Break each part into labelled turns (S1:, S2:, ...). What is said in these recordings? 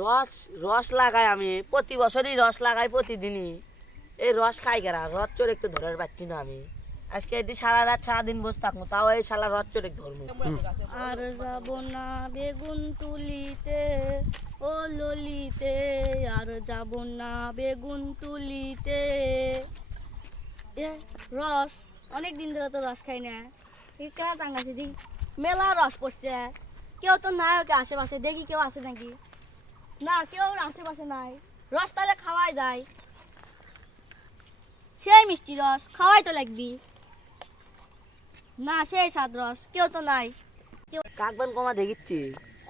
S1: রস রস লাগাই আমি। প্রতি বছরই রস লাগাই প্রতিদিনই। এই রস খাই কেরা? রস চোর একটু ধরার পাচ্ছি না আমি। আজকে এটি সারা রাত, সারাদিন বসে থাকব, তাও এই সালা রস চোর ধরবো।
S2: আর যাব না বেগুন তুলিতে, ও ললিতে। আর যাব না বেগুন তুলিতে। এ, রস। অনেক দিন ধরে তো রস খাই না। কেনা টাঙ্গাছি দেখি? মেলা রস পড়ছে। কেউ তো নাই ওকে আশেপাশে, দেখি কেউ আছে নাকি? না, কেউ আশেপাশে নাই। রস তাহলে খাওয়াই যায়। সেই মিষ্টি রস, খাওয়াই তো লাগবি। না, সেই রস, কেউ তো নাই।
S1: কাকবান কমা দেখিচ্ছি।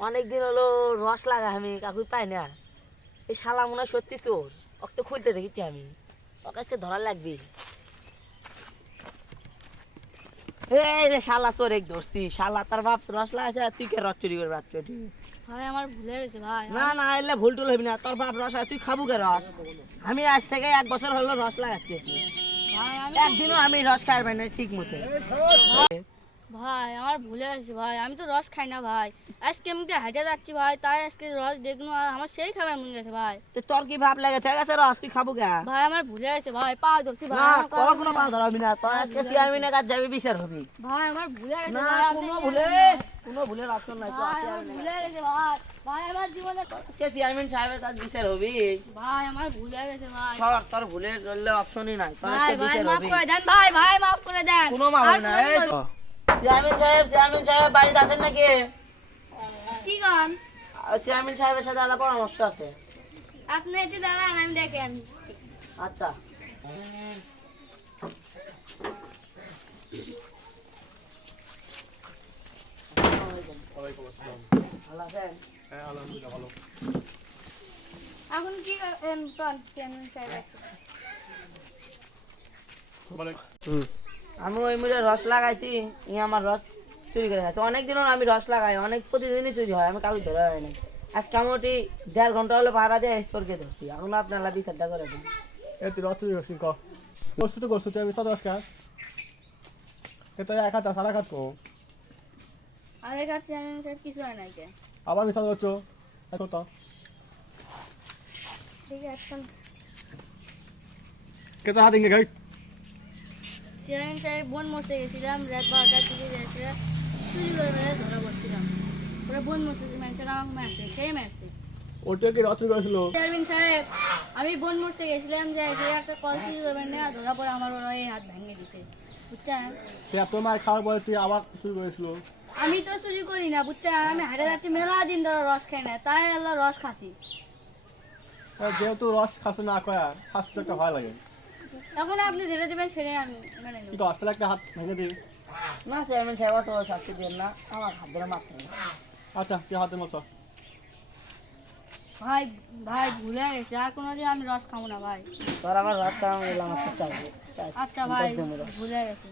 S1: অনেক দিন হলো রস লাগা আমি, কাকুই পাই না। এই শালা মনে হয় সত্যি চোর। ওকে খুলতে দেখিচ্ছি আমি। ওকে আজকে ধরার লাগবে। এই রে শালা তোর এক দোস্তি। শালা তার বাপ রসলা আছে তুই কে রস চুরি করে রাত চুরি
S2: ভাই আমার ভুলে গেছে ভাই।
S1: না না এলে ভুল টুল হবি না। তোর বাপ রস আছে তুই খাব কে রস? আমি আজ থেকে এক বছর হলো রস লাগাচ্ছি
S2: আমি
S1: একদিনও আমি রস খাই না ঠিক মতো
S2: ভাই আমার ভুলে গেছে ভাই আমি তো রস খাই না ভাই। আজকে তো হেঁটে যাচ্ছি ভাই তাই আজকে রস দেখল আর আমার সেই খাবার মন গেছে ভাই।
S1: তো তোর কি ভাব লাগে ঠিক আছে রস তুই খাব কে
S2: ভাই আমার ভুলে গেছে ভাই পা ধরছি ভাই
S1: না তোর কোনো পা ধরাবি না তোর আজকে চেয়ারম্যানের কাছে যাবি বিচার হবি।
S2: ভাই আমার ভুলে গেছে
S1: না কোনো ভুলে? কোনো ভুলের অপশন নাই
S2: ভাই আমার ভুলে গেছে ভাই। ভাই আমার জীবনে
S1: আজকে চেয়ারম্যান সাহেবের কাছে বিচার হবি।
S2: ভাই আমার ভুলে গেছে ভাই।
S1: সর তোর ভুলের ধরলে অপশনই নাই তোর
S2: ভাই ভাই মাফ করে দেন ভাই ভাই মাফ করে দেন।
S1: কোনো হবে না। চেয়ারম্যান সাহেব চেয়ারম্যান সাহেব বাড়িতে আছেন নাকি?
S2: কি গান
S1: আর চেয়ারম্যান সাহেবের সাথে আমার পরামর্শ আছে।
S2: আপনি এটি দাঁড়ান আমি দেখেন।
S1: আচ্ছা। ভালো আছেন?
S2: এখন কি করেন কোন চেয়ারম্যান সাহেব?
S1: আমি ওই মুড়ে রস লাগাইছি ই আমার রস চুরি করে গেছে অনেক দিন আমি রস লাগাই অনেক প্রতিদিনই চুরি হয় আমি কাউকে ধরা হয় না আজকে মোটামুটি দেড় ঘণ্টা হলো ভাড়া দিয়ে স্পোরকে ধরছি এখন আপনারা বিচারটা করে দিন।
S3: এ তুই রথ চুরি করছিস ক? তো করছিস আমি সদস্য কাজ এ তো এক হাত সারা হাত কো।
S2: আরে কাছে সাহেব কিছু হয় না কে
S3: আবার মিশাল করছ? দেখো তো
S2: ঠিক আছে
S3: কে তো হাত ইঙ্গে গাই
S2: চেয়ারম্যান সাহেব বোন মরতে গেছিলাম রাত বারোটার দিকে গেছিলাম চুরি করে মেরে ধরা পড়ছিলাম। ওরা বোন মরতে মানুষেরা আমাকে মারছে খেয়ে মারছে
S3: ওটা কি রথ চুরি করেছিল
S2: সাহেব আমি বোন মরতে গেছিলাম যে একটা কল চুরি করবেন না ধরা পড়ে আমার ওরা এই হাত ভেঙে দিছে। বুঝছেন
S3: সে খাওয়ার পরে তুই আবার চুরি করেছিল?
S2: আমি তো চুরি করি না বুঝছেন আমি হাটে যাচ্ছি মেলা দিন ধরে রস খাই না তাই আল্লাহ রস খাসি।
S3: যেহেতু রস খাসে না কয়া স্বাস্থ্য একটা ভয় লাগে।
S2: তখন আপনি যেটা দেবেন সেটাই আমি মানে
S3: কি
S2: নেব।
S3: তো আসলে একটা হাত ভেঙে দিই
S1: না চেয়ারম্যান সাহেব তো শাস্তি দেন না। আমার হাত ধরে মারছে
S3: আচ্ছা কি হাতে মতো
S2: ভাই ভাই ভুলে গেছে। আর কোনোদিন আমি রস খাব না ভাই।
S1: তোর আমার রস খাওয়া আমার
S2: আচ্ছা ভাই ভুলে গেছে।